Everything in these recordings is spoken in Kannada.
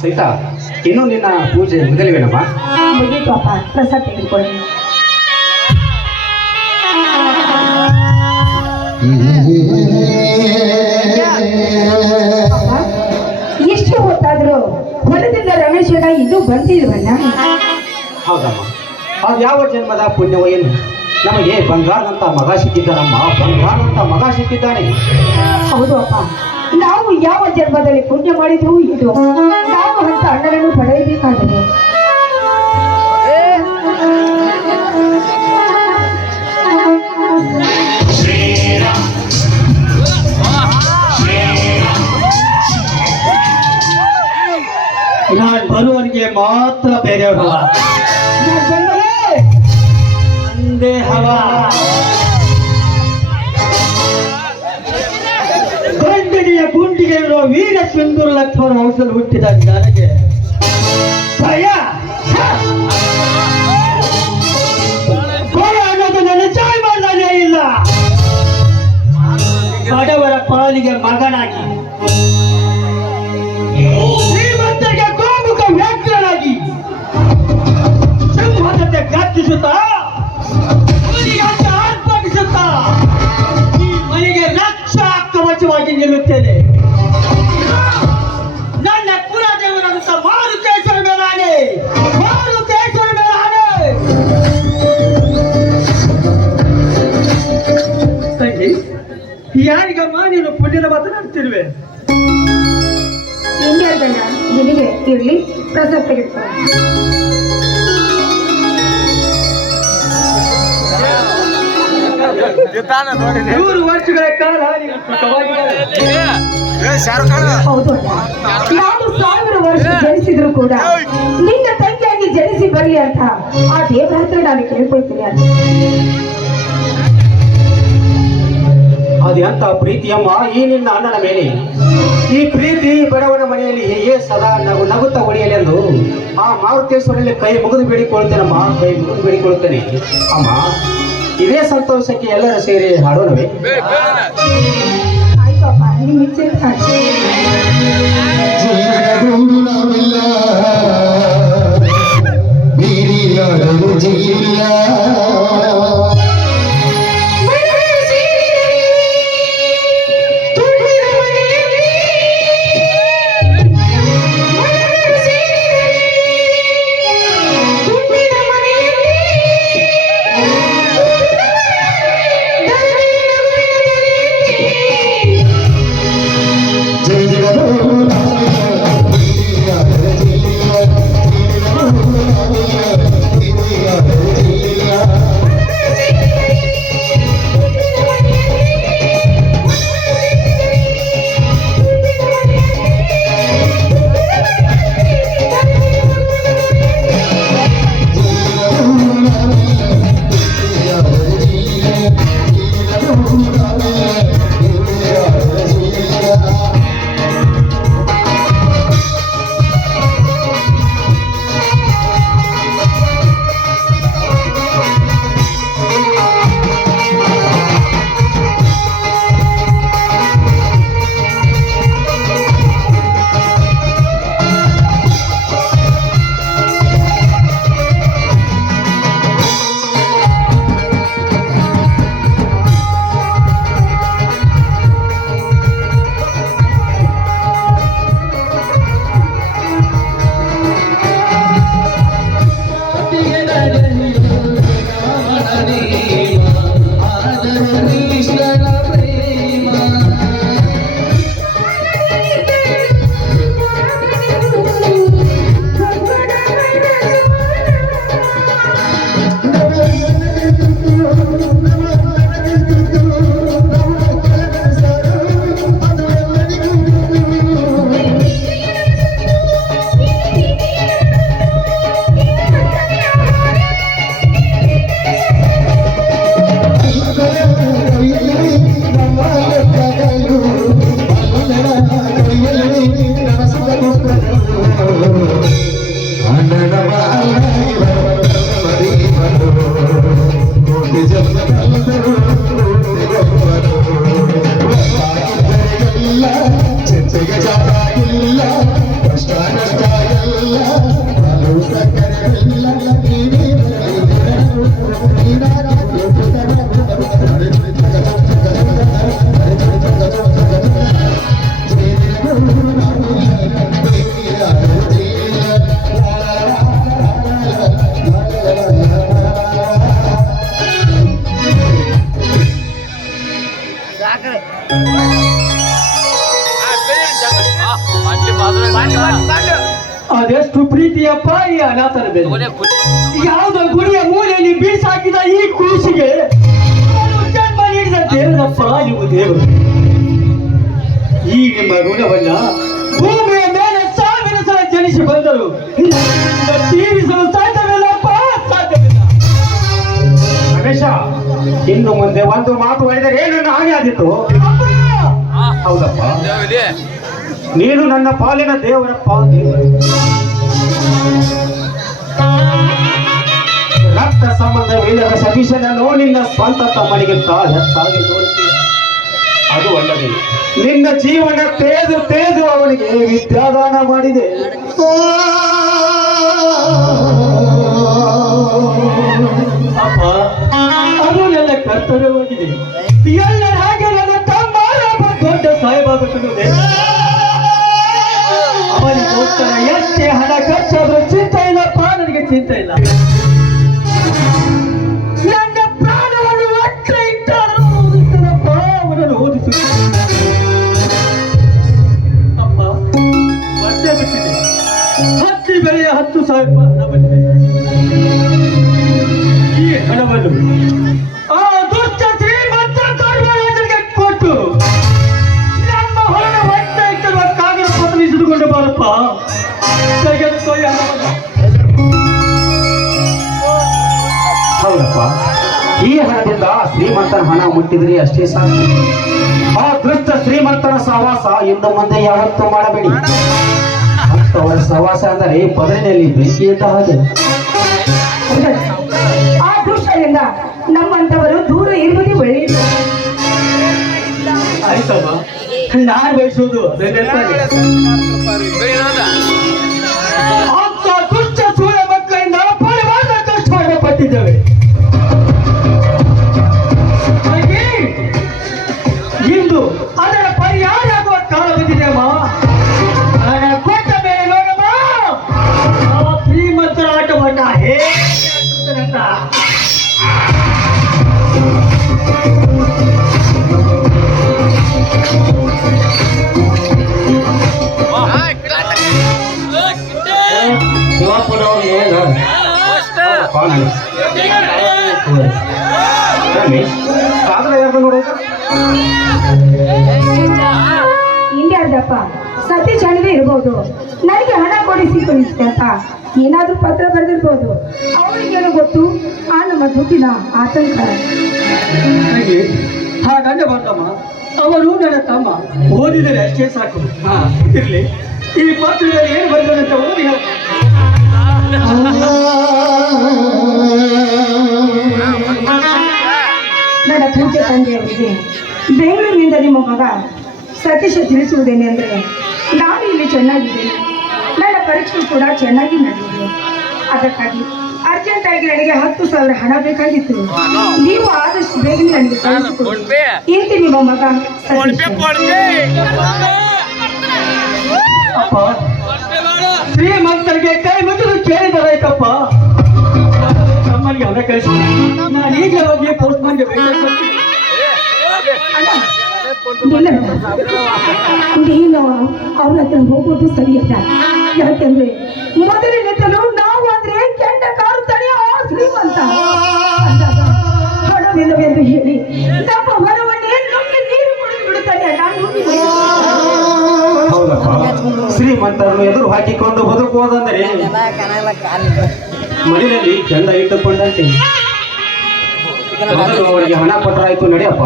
ಸಹಿತ ಇನ್ನೂ ನಿನ್ನ ಪೂಜೆ ಮುಗಿದಲಿವೇನಮ್ಮ? ಮುಗೀತು ಅಪ್ಪ, ಪ್ರಸಾದ ತೆಗೆದುಕೊಳ್ಳಿ. ಅಪ್ಪ, ಎಷ್ಟು ಹೊತ್ತಾದ್ರೂ ಹೊಲದಿಂದ ರಮೇಶನ ಇನ್ನೂ ಬಂದಿಲ್ವಲ್ಲ? ಹೌದಮ್ಮ, ಅದು ಯಾವ ಜನ್ಮದ ಪುಣ್ಯವೋ ಏನು, ನಮಗೆ ಬಂಗಾರದಂತ ಮಗ ಸಿಕ್ಕಿದ್ದಾನಮ್ಮ, ಬಂಗಾರದಂತ ಮಗ ಸಿಕ್ಕಿದ್ದಾನೆ. ಹೌದು ಅಪ್ಪ, ನಾವು ಯಾವ ಜನ್ಮದಲ್ಲಿ ಪುಣ್ಯ ಮಾಡಿದ್ವು ಇದು ನಾವು ಅಂತ ಅಣ್ಣನನ್ನು ಪಡೆಯಬೇಕಾದರೆ. ನಾನು ಬರುವವನಿಗೆ ಮಾತ್ರ ಬೇರೆಯವರಲ್ಲ, ಸಂದೇಹವ ಗಂಡನಿಯ ಗುಂಡಿಗೆ ಇರುವ ವೀರ ಸಿಂಧೂರ ಲಕ್ಷ್ಮಣ ವಂಶದಲ್ಲಿ ಹುಟ್ಟಿದ ನನಗೆ ಭಯ ಭಯ ಅನ್ನೋದು ನನ್ನ ಜಾಯಮಾನನೇ ಇಲ್ಲ. ಬಡವರ ಪಾಲಿಗೆ ಮಗನಾಗಿ, ಶ್ರೀಮಂತರಿಗೆ ಗೋಮುಖ ವ್ಯಾಘ್ರನಾಗಿ, ಸಿಂಹದಂತೆ ಗರ್ಜಿಸುತ್ತಾ ಆರ್ಭಟಿಸುತ್ತಾ ಈ ಮನೆಗೆ ರಕ್ಷಾ ಕವಚವಾಗಿ ನಿಲ್ಲುತ್ತೇನೆ. ನನ್ನ ಕುಲದೇವರಂತ ಮಾರುತೇಶ್ವರ ಮೇಲಾನೆ, ಮಾರುತೇಶ್ವರ ಮೇಲಾನೆ. ತಂಗಿ, ಯಾರಿಗಮ್ಮ ನೀನು ಪುಣ್ಯದ ಮಾತನಾಡ್ತಿರುವೆ? ನಿನಗೆ ಇರ್ಲಿ, ಪ್ರಸಾದ ತೆಗೆದುಕೊಳ್ಳಿ. 100 ವರ್ಷಗಳ ಕಾಲ ಹೌದು, ನಾನು 1000 ವರ್ಷ ಜನಿಸಿದ್ರು ಕೂಡ ನಿನ್ನ ತಂಗಿಯಾಗಿ ಜನಿಸಿ ಬರಲಿ ಅಂತ ಆ ದೇವರ ಹತ್ರ ನಾನು ಕೇಳ್ಕೊಳ್ತೀನಿ. ಅದೆಂತ ಪ್ರೀತಿಯಮ್ಮ ಈ ನಿನ್ನ ಅಣ್ಣನ ಮೇಲೆ. ಈ ಪ್ರೀತಿ ಬಡವನ ಮನೆಯಲ್ಲಿ ಹೇಗೆ ಸದಾ ನಗುತ್ತಾ ಹೊಡೆಯಲಿ ಎಂದು ಆ ಮಾರುತೇಶ್ವರಲ್ಲಿ ಕೈ ಮುಗಿದು ಬೇಡಿಕೊಳ್ಳುತ್ತೇನಮ್ಮ, ಕೈ ಮುಗಿದು ಬೇಡಿಕೊಳ್ಳುತ್ತೇನೆ. ಅಮ್ಮ, ಇದೇ ಸಂತೋಷಕ್ಕೆ ಎಲ್ಲರೂ ಸೇರಿ ಹಾಡೋಣವೇ? ಆಯ್ತು ಅಪ್ಪ, ನಿಮ್ಮ ಇಚ್ಛೆ ಇಲ್ಲ, ಚಿಂತೆಗೆ ಜಾಗ ಇಲ್ಲ, ಕಷ್ಟ ನಷ್ಟ ಅದೆಷ್ಟು ಪ್ರೀತಿಯಪ್ಪ ಈ ಅನಾಥನ ಬೆಲೆ. ಯಾವುದೋ ಗುಡಿಯ ಮೂಲೆಯಲ್ಲಿ ಬೀಸಾಕಿದ ಈ ಕೂಸಿಗೆ ನಾನು ಜನ್ಮ ನೀಡಿದ ದೇವರಪ್ಪ ನೀವು ದೇವರು. ಈ ನಿಮ್ಮ ಋಣವನ್ನ ಭೂಮಿಯ ಮೇಲೆ 1000 ಸಲ ಜನಿಸಿ ಬಂದರು ತೀರಿಸಲು ಸಾಧ್ಯವಿಲ್ಲಪ್ಪ, ಸಾಧ್ಯವಿಲ್ಲ. ರಮೇಶ, ಇನ್ನು ಮುಂದೆ ಒಂದು ಮಾತು ಹೇಳಿದರೆ ನನ್ನ ಹಾಗೆ ಆದಿತ್ತು. ಹೌದಪ್ಪ, ನೀನು ನನ್ನ ಪಾಲಿನ ದೇವರಪ್ಪ, ದೇವರು. ರಕ್ತ ಸಂಬಂಧವಿಲ್ಲದ ಸತೀಶನನ್ನು ನಿನ್ನ ಸ್ವಂತ ತಮ್ಮನಿಗಿಂತ ಹೆಚ್ಚಾಗಿ ನೋಡುತ್ತೀಯ. ಅದು ಅಲ್ಲದೆ ನಿನ್ನ ಜೀವನ ತೇದು ಅವನಿಗೆ ವಿದ್ಯಾದಾನ ಮಾಡಿದೆ. ಅಪ್ಪ, ಅದು ನನ್ನ ಕರ್ತವ್ಯವಾಗಿದೆ. ಎಲ್ಲರ ಹಾಗೆ ನನ್ನ ತಮ್ಮ ಒಬ್ಬ ದೊಡ್ಡ ಸಾಹೇಬಾಗಬೇಕೆನ್ನುವುದೇ. ಅವನಿಗೋಸ್ಕರ ಎಷ್ಟೇ ಹಣ ಖರ್ಚಾದ್ರೂ ಚಿಂತೆ ಇಲ್ಲಪ್ಪ, ನನಗೆ ಚಿಂತೆ ಇಲ್ಲ. ನನ್ನ ಪ್ರಾಣವನ್ನು ಒಟ್ಟೆ ಇಟ್ಟಾದರೂ ಓದಿಸುತ್ತೇನಪ್ಪ, ಅವನನ್ನು ಓದಿಸುತ್ತೇನೆ. ಅಪ್ಪ, ವರ್ಷ ಬಿಟ್ಟಿದೆ, ಹತ್ತಿ ಬೆಳೆಯ 10,000 ಹಣ ಬಂದಿದೆ. ಈ ಹಣವನ್ನು ಆ ದುಷ್ಟ ಶ್ರೀಮಂತ ದೊಡ್ಡವರಿಗೆ ಕೊಟ್ಟು ನಮ್ಮ ಹೊರಡ ಹೊಟ್ಟೆ ಇಟ್ಟಿರುವ ಕಾಗದ ಪತ್ರ ಇಸಿದುಕೊಂಡು ಬಾರಪ್ಪ. ತೆಗೆದುಕೋ ಈ ಹಣವನ್ನು. ಹೌದಪ್ಪ, ಈ ಹಣದಿಂದ ಶ್ರೀಮಂತನ ಹಣ ಮುಟ್ಟಿದ್ರೆ ಅಷ್ಟೇ ಸಾಕು. ಆ ದುಷ್ಟ ಶ್ರೀಮಂತನ ಸಹವಾಸ ಇನ್ನು ಮುಂದೆ ಯಾವತ್ತೂ ಮಾಡಬೇಡಿ. ಅಂತವರ ಸಹವಾಸ ಅಂದರೆ ಪದರಿನಲ್ಲಿ ಬೆಂಕಿ ಇದ್ದ ಹಾಗೆ. ಆ ದುಷ್ಟರಿಂದ ನಮ್ಮಂತವರು ದೂರ ಇರುವುದೇ ಒಳ್ಳೆಯದು. ಆಯ್ತಮ್ಮ, ನಾನು ಬಯಸುವುದು ಅದನ್ನೆತ್ತಾನೆ. ಅಂತ ದುಷ್ಟ ಸೂರ್ಯ ಮಕ್ಕಳಿಂದ ಪರಿವಾರ ಕಷ್ಟವನ್ನು ಪಟ್ಟಿದ್ದೇವೆ. ಹಾಗೆ ಇಂದು ಅದರ ಪರಿಹಾರ ಆಗುವ ಕಾಲ ಬಂದಿದೆ ಅಮ್ಮ. ಹಣ ಕೊಟ್ಟ ಮೇಲೆ ನೋಡಮ್ಮ, ಆ ಶ್ರೀಮಂತರ ಆಟವನ್ನ ಹೇಗೆ ಆಡ್ತಾರಂತ. ಇಂಡಿಯಾದಪ್ಪ ಸತೀಶ್ ಅಣ್ಣನೇ ಇರ್ಬೋದು. ನನಗೆ ಹಣ ಕೊಡಿಸಿ ಅಂತ ಏನಾದ್ರೂ ಪತ್ರ ಬರೆದಿರ್ಬೋದು. ಅವರಿಗೇನು ಗೊತ್ತು ಆ ನಮ್ಮ ದುಡ್ಡಿನ ಆತಂಕ. ಹಾಗೆ ಹಾಗಂಡ ಬಂದಮ್ಮ, ಅವರು ನನ್ನ ತಮ್ಮ ಓದಿದರೆ ಅಷ್ಟೇ ಸಾಕು. ಇರ್ಲಿ, ಈ ಪತ್ರದಲ್ಲಿ ಏನು ಬಂದಂತ ಓದಿ ಹೇಳು. ನನ್ನ ಪೂಜೆ ತಂದೆಯವರಿಗೆ ಬೆಂಗಳೂರಿನಿಂದ ನಿಮ್ಮ ಮಗ ಸತೀಶ ತಿಳಿಸುವುದೇನೆಂದರೆ, ನಾನು ಇಲ್ಲಿ ಚೆನ್ನಾಗಿದ್ದೇನೆ, ನನ್ನ ಪರೀಕ್ಷೆ ಕೂಡ ಚೆನ್ನಾಗಿ ನಡೆದಿದೆ. ಅದಕ್ಕಾಗಿ ಅರ್ಜೆಂಟಾಗಿ ನನಗೆ 10,000 ಹಣ ಬೇಕಾಗಿತ್ತು. ನೀವು ಆದಷ್ಟು ಬೇಗ ನನಗೆ ಕಳಿಸಿಕೊಡಿ. ಇಂತಿ ನಿಮ್ಮ ಮಗ ಸತೀಶ. ಅಪ್ಪ, ಶ್ರೀಮಂತರಿಗೆ ಕೈ ಮುಗಿದು ಕೇಳಿದರಾಯ್ತಪ್ಪ. ನಮ್ಮಲ್ಲಿ ಹಣ ಕಳಿಸಿ ನಾನು ಈಗಲೇ ಹೋಗಿ ಪೋಸ್ಟ್ ಮ್ಯಾನ್ಗೆ ನೀನು ಅವ್ರ ಹತ್ರ ಹೋಗೋದು ಸರಿಯಲ್ಲ. ಯಾಕೆಂದ್ರೆ ಮೊದಲಿನಿಂದಲೂ ನಾವು ಅಂದ್ರೆ ಕೆಂಡ ಕಾರುತ್ತಾನೆ ಆ ಶ್ರೀಮಂತ. ಹಣವಿಲ್ಲವೆಂದು ಹೇಳಿ ನಮ್ಮ ಹೊರವನ್ನೇ ನುಂಗಿ ನೀರು ಕುಡಿದು ಬಿಡುತ್ತಾನೆ. ಹೌದಪ್ಪ, ಶ್ರೀಮಂತರನ್ನು ಎದುರು ಹಾಕಿಕೊಂಡು ಬದುಕುವುದಂದರೆ ಮನೆಯಲ್ಲಿ ಕೆಂಡ ಇಟ್ಟುಕೊಂಡಂತೆ. ಮೊದಲು ಅವರಿಗೆ ಹಣ ಕೊಟ್ಟರಾಯ್ತು, ನಡಿಯಪ್ಪ.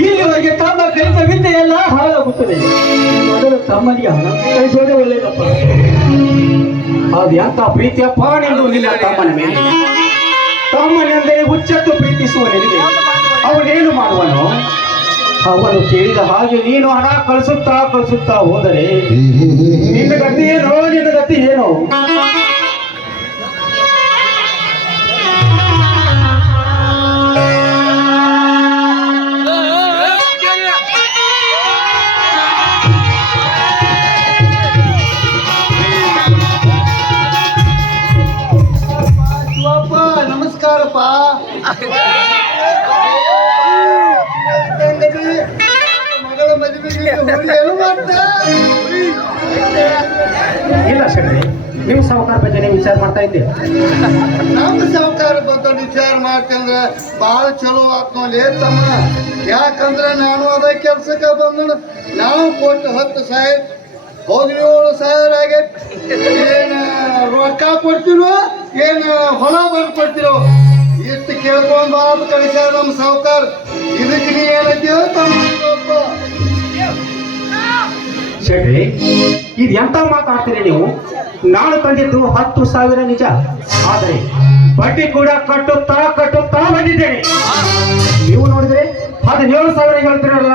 ಇಲ್ಲಿವರೆಗೆ ತಮ್ಮ ಕಲಿತ ವಿದ್ಯೆ ಎಲ್ಲ ಹಾಳಾಗುತ್ತದೆ. ಮೊದಲು ತಮ್ಮನಿಗೆ ಹಣ ಕಳಿಸೋದೇ ಒಳ್ಳೆಯದಪ್ಪ. ಅದು ಎಂತ ಪ್ರೀತಿಯಪ್ಪ ನಿಂದು ನಿನ್ನ ತಮ್ಮನ ಮೇಲೆ. ತಮ್ಮನೆಂದರೆ ಹುಚ್ಚತ್ತು ಪ್ರೀತಿಸುವ ನಿನಗೆ ಅವನೇನು ಮಾಡುವನು? ಅವನು ಕೇಳಿದ ಹಾಗೆ ನೀನು ಹಣ ಕಳಿಸುತ್ತಾ ಹೋದರೆ ನಿನ್ನ ಗತಿ ಏನೋ. ನಮಸ್ಕಾರಪ್ಪ. ಮಗಳ ಮದುವೆಗೆ ಏನು ಮಾಡ್ತಾ ಶೆಟ್ರೆ, ನಿಮ್ಮ ಸಾವುಕಾರ ಬಗ್ಗೆ ನೀವು ವಿಚಾರ ಮಾಡ್ತಾ ಇದ್ದೀವಿ. ನಮ್ಮ ಸಾವುಕಾರ ಬಗ್ಗೆ ವಿಚಾರ ಮಾಡ್ತಂದ್ರ ಭಾಳ ಚಲೋ ಆತ್ಮಲ್ಲಿ ತಮ್ಮ. ಯಾಕಂದ್ರೆ ನಾನು ಅದ ಕೆಲ್ಸಕ್ಕೆ ಬಂದ ನಾವು ಕೊಟ್ಟು 10,000 17,000 ಆಗೈತಿ. ಏನು ರೊಕ್ಕ ಕೊಡ್ತಿರೋ ಏನು ಹೊಲ ಬಂದು ಕೊಡ್ತಿರೋ ಇಷ್ಟು ಕೇಳ್ಕೊಂಡು ಬಾಬು ಕಳಿಸ್ಯಾರ ನಮ್ಮ ಸಾವುಕಾರ. ಇದಕ್ಕೆ ನೀ ಏನೈತಿಯೋ ತಮ್ಮ ಶೆಟ್ರಿ, ಇದು ಎಂತ ಮಾತಾಡ್ತೀರಿ ನೀವು? ನಾನು ತಂದಿದ್ದು 10,000 ನಿಜ, ಆದರೆ ಬಡ್ಡಿ ಕೂಡ ಕಟ್ಟುತ್ತಾ ಬಂದಿದ್ದೇನೆ. ನೀವು ನೋಡಿದ್ರೆ 17,000 ಹೇಳ್ತೀರಲ್ಲ.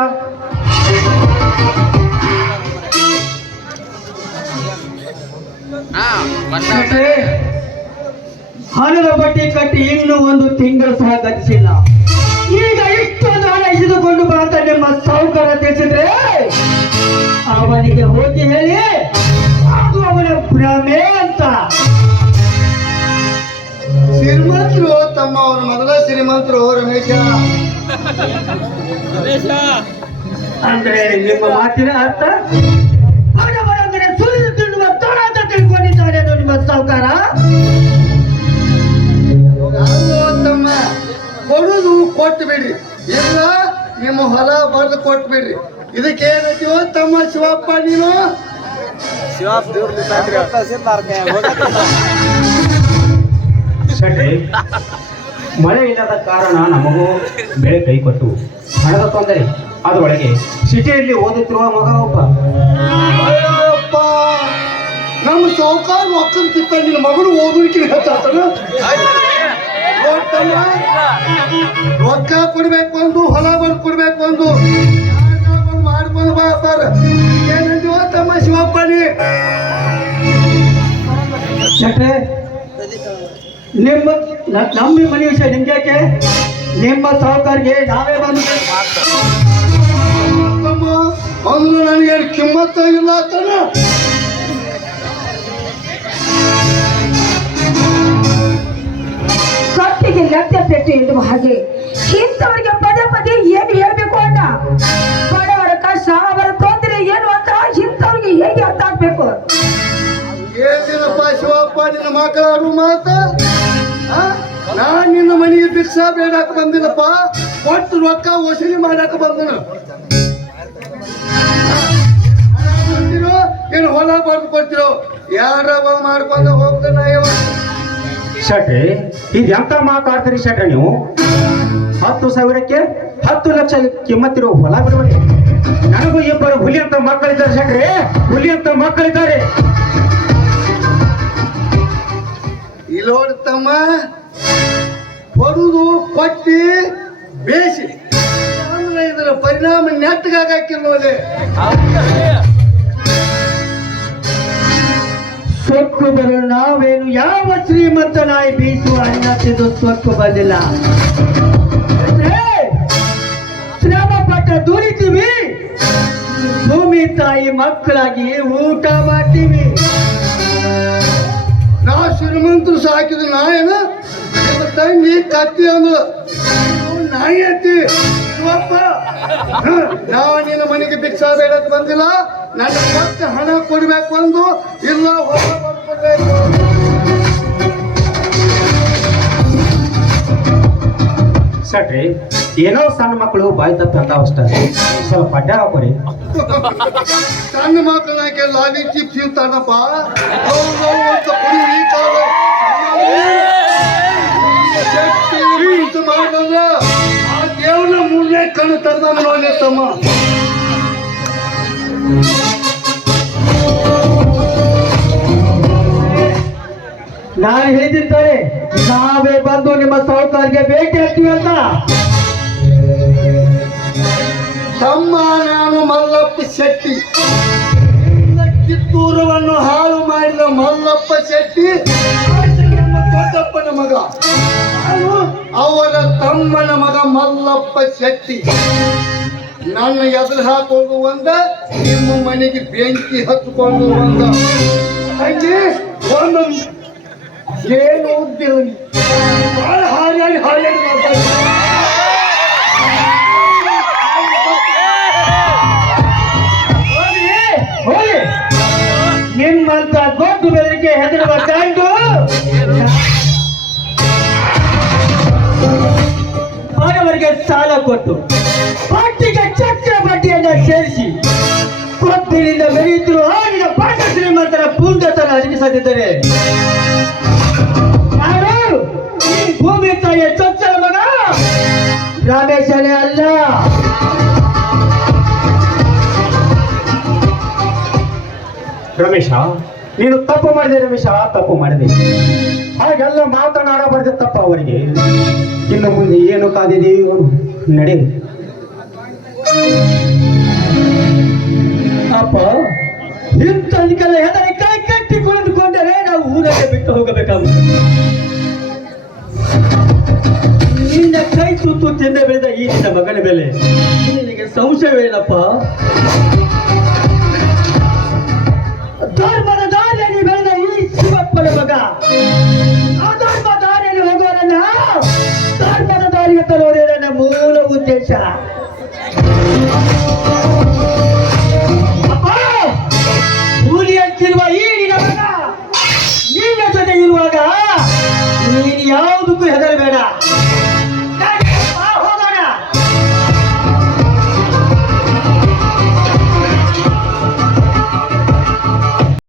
ಶೆಟ್ರೆ, ಹಣದ ಬಡ್ಡಿ ಕಟ್ಟಿ ಇನ್ನೂ 1 ತಿಂಗಳು ಸಹ ಗತಿಸಿಲ್ಲ. ಈಗ ಇಷ್ಟೊಂದು ಹಣ ಇಸಿದುಕೊಂಡು ಬಂತ ನಿಮ್ಮ ಸಾಹುಕಾರ ತಿಳಿಸಿದ್ರೆ ಅವನಿಗೆ ಹೋಗಿ ಹೇಳಿ ಅದು ಅವನ ಭ್ರಮೆ ಅಂತ. ಶ್ರೀಮಂತರು ತಮ್ಮ ಅವ್ರ ಮೊದಲ ಶ್ರೀಮಂತರು ರಮೇಶ. ಅಂದ್ರೆ ನಿಮ್ಮ ಮಾತಿನ ಅರ್ಥ ಬಡವರಂದರೆ ಸುರಿದು ತಿನ್ನುವ ತಡ ಅಂತ ತಿಳ್ಕೊಂಡಿದ್ದಾರೆ ನಿಮ್ಮ ಸಾಹುಕಾರ. ಅಲ್ಲೋ ತಮ್ಮ, ಕೊಡುದು ಕೊಟ್ಟು ಬಿಡ್ರಿ, ಇಲ್ಲ ನಿಮ್ಮ ಹೊಲ ಬರೆದು ಕೊಟ್ಟು ಬಿಡ್ರಿ. ಇದಕ್ಕೆ ಏನೈತಿವೋ ತಮ್ಮ ಶಿವಪ್ಪ ನೀನು? ಶೆಟ್ರಿ, ಮಳೆ ಇಲ್ಲದ ಕಾರಣ ನಮಗೂ ಬೆಳೆ ಕೈ ಕೊಟ್ಟು ಹಣದ ತೊಂದರೆ. ಅದರೊಳಗೆ ಸಿಟಿಯಲ್ಲಿ ಓದುತ್ತಿರುವ ಮಗ ಒಬ್ಬ. ಅಯ್ಯಪ್ಪ, ನಮ್ಮ ಸಾವುಕಾರ ಒಕ್ಕನ್ ಕಿತ್ತ ನಿನ್ನ ಮಗನು ಓದಲಿಕ್ಕೆ ಹೇಳ್ತಾನ. ರೊಕ್ಕ ಕೊಡ್ಬೇಕು ಒಂದು, ಹೊಲ ಬಂದು ಕೊಡ್ಬೇಕು ಒಂದು, ಮಾಡ್ಕೊಂಡು ಬಾಪಾರ. ಏನಂತೀವ ತಮ್ಮ ಶಿವಪ್ಪ ನೀ? ಶೆಟ್ರೆ, ನಮ್ಮ ಮನೆ ವಿಷಯ ನಿಮ್ಗೆ ನಿಮ್ಮ ಸಾಹುಕಾರಿಗೆ ನಾವೇ ಬಂದು ತಮ್ಮ ಅಂದ್ರು ನನಗೆ ಕಿಮ್ಮತ್ತ ಇಲ್ಲ ತಾನ. ಕತ್ತಿಗೆ ಲತ್ಯ ಪೆಟ್ಟು ಇಡುವ ಹಾಗೆ ಇಂಥವರಿಗೆ ಪದೇ ಏನು ಹೇಳ್ಬೇಕು ಅಣ್ಣ? ಬಡವರ ಕಷ್ಟ, ಅವರ ತೊಂದರೆ ಏನು ಅಂತ ಇಂಥವ್ರಿಗೆ ಹೇಗೆ ಅರ್ಥ ಆಗ್ಬೇಕು? ಏನಿಲ್ಲಪ್ಪ ಶಿವಪ್ಪ, ನಿನ್ನ ಮಕ್ಕಳಾರು ಮಾತ. ನಾನ್ ನಿನ್ನ ಮನೆಗೆ ಭಿಕ್ಷಾ ಬೇಡಾಕ ಬಂದಿಲ್ಲಪ್ಪ, ಕೊಟ್ಟು ರೊಕ್ಕ ವಸೂಲಿ ಮಾಡಾಕ ಬಂದನು. ಏನು ಹೊಲ ಬರ್ದು ಕೊಡ್ತಿರೋ, ಯಾರ ಮಾಡ್ಕೊಂಡು ಹೋಗ್ತಾನ ಇವ. ಶೆಟ್ರಿ, ಇದು ಎಂತ ಮಾತಾಡ್ತೀರಿ ಶೆಟ್ರಿ ನೀವು? 10,000ಕ್ಕೆ 10 ಲಕ್ಷ ಕಿಮ್ಮತ್ತಿರೋ ಹೊಲ ಬಿಡುವಲ್ಲಿ ನನಗೂ ಇಬ್ಬರು ಹುಲಿ ಅಂತ ಮಕ್ಕಳಿದ್ದಾರೆ ಶೆಟ್ರಿ, ಹುಲಿ ಅಂತ ಮಕ್ಕಳಿದ್ದಾರೆ. ಇಲ್ಲೋಡ್ತಮ್ಮ, ಕೊಡುದು ಕೊಟ್ಟಿ ಬೇಸಿ ಅಂದ್ರೆ ಇದರ ಪರಿಣಾಮ ನೆಟ್ಟಗಾಕಿಲ್ಲೋಲೆ. ಸೊಕ್ಕು ಬರಲು ನಾವೇನು ಯಾವ ಶ್ರೀಮಂತನಾಯಿ ಬೀಸುವ ಅನ್ನತ್ತಿದ್ದು ಸೊಕ್ಕು ಬಂದಿಲ್ಲ. ಶ್ರಮ ಪಟ್ಟ ದುಡಿತೀವಿ, ಭೂಮಿ ತಾಯಿ ಮಕ್ಕಳಾಗಿ ಊಟ ಮಾಡ್ತೀವಿ. ನಾ ಶ್ರೀಮಂತರು ಸಾಕಿದ ನಾಯನ ತಂಗಿ ಕತ್ತಿ ಅಂದ್ಲು, ನಾಯಿ ಅತ್ತಿ ಶಿವಪ್ಪ. ನಾವು ನಿನ್ನ ಮನೆಗೆ ಭಿಕ್ಷಾ ಬೇಡಕ್ಕೆ ಬಂದಿಲ್ಲ, ನನ್ನ ಕೊಟ್ಟು ಹಣ ಕೊಡ್ಬೇಕು ಒಂದು, ಇಲ್ಲ ಹೊಲ ಬರ್ಕೊಡ್ಬೇಕು. ಶೆಟ್ರಿ, ಏನೋ ಸಣ್ಣ ಮಕ್ಕಳು ಬಾಯಿ ತಪ್ಪಿ ಅಂದಾವಷ್ಟ, ಸ್ವಲ್ಪ ಅಡ್ಡ ಹಾಕೋರಿ. ಸಣ್ಣ ಮಕ್ಕಳಕ್ಕೆ ಲಾಲಿ ಚಿಪ್ಸ್ ಇರ್ತಾನಪ್ಪ, ಅವ್ರು ಅಂತ ಕುಡಿ ಈ ಕಾಲ ಶಕ್ತಿ ಮಾಡಿದ್ರೆ ಆ ದೇವ್ರನ್ನ ಮೂರನೇ ಕಣ್ಣು ತರದ ನೋಡಿ ತಮ್ಮ. ನಾನು ಹೇಳಿದ್ದಾರೆ ನಾವೇ ಬಂದು ನಿಮ್ಮ ಸಾಹುಕಾರಿಗೆ ಭೇಟಿ ಆಗ್ತೀವಿ ಅಂತ. ತಮ್ಮ, ನಾನು ಮಲ್ಲಪ್ಪ ಶೆಟ್ಟಿ, ಕಿತ್ತೂರವನ್ನು ಹಾಳು ಮಾಡಿದ ಮಲ್ಲಪ್ಪ ಶೆಟ್ಟಿ ನಮ್ಮ ದೊಡ್ಡಪ್ಪನ ಮಗ. ನಾನು ಅವರ ತಮ್ಮನ ಮಗ ಮಲ್ಲಪ್ಪ ಶೆಟ್ಟಿ. ನನ್ನ ಎದುರು ಹಾಕೊಂಡು ಒಂದ, ನಿಮ್ಮ ಮನೆಗೆ ಬೆಂಕಿ ಹಚ್ಕೊಂಡು ಒಂದ. ತಂಗಿ ಒಂದು ಏನು ಉದ್ದಿಲ್ಲ, ಭಾಳ ಹಾರ್ಯಾಡಿ ಮಾತಾಡ್ತೀನಿ. ಹೋಗಿ ನಿಮ್ಮ ಅಂತ ದೊಡ್ಡ ಬೆದರಿಕೆ ಹೆದರುವ ಗಂಡು ಬಡವರಿಗೆ ಸಾಲ ಕೊಟ್ಟು ಬಡ್ಡಿಗೆ ಚಕ್ರ ಬಡ್ಡಿಯನ್ನ ಸೇರಿಸಿ ಕೊಟ್ಟಿನಿಂದ ಬೆಳೆಯುತ್ತಿರುವ ಹಾಡಿನ ಪಾಠ ಶ್ರೀಮಂತರ ಪುಂಡತನ ಅಡಗಿಸದಿದ್ದರೆ ಯಾರು ಈ ಭೂಮಿ ತಾಯಿಯ ಚೊಚ್ಚಲ ಮಗ ರಮೇಶನೇ ಅಲ್ಲ. ರಮೇಶ, ನೀನು ತಪ್ಪು ಮಾಡಿದೆ ರಮೇಶ, ತಪ್ಪು ಮಾಡಿದೆ. ಹಾಗೆಲ್ಲ ಮಾತನಾಡಬಾರ್ದಿತ್ತಪ್ಪ ಅವರಿಗೆ. ಇನ್ನು ಮುಂದೆ ಏನು ಕಾದಿದೆಯೋ ನಡೆ. ಅಪ್ಪ ಇಂಥದಕ್ಕೆಲ್ಲ ಹೆದರಿ ಕೈ ಕಟ್ಟಿ ಕುಳಿತುಕೊಂಡರೆ ನಾವು ಊರನ್ನೇ ಬಿಟ್ಟು ಹೋಗಬೇಕಾಗುತ್ತೆ. ನಿನ್ನ ಕೈ ತುತ್ತು ತಿಂದ ಬೆಳೆದ ಈ ನಿನ್ನ ಮಗನ ಮೇಲೆ ನಿನಗೆ ಸಂಶಯವೇನಪ್ಪ? ಧರ್ಮದ ದಾರಿಯಲ್ಲಿ ಬೆಳೆದ ಈ ಶಿವಪ್ಪನ ಮಗ ಅಧರ್ಮ ದಾರಿಯಲ್ಲಿ ಹೋಗೋರನ್ನ ಧರ್ಮದ ದಾರಿಗೆ ತರುವುದೇ ನನ್ನ ಮೂಲ ಉದ್ದೇಶ. ಅಪ್ಪ, ಹುಲಿಯಂತಿರುವ ಈ ನಿನ್ನ ಮಗ ನಿನ್ನ ಜೊತೆ ಇರುವಾಗ ನೀನು ಯಾವುದಕ್ಕೂ ಹೆದರಬೇಡ.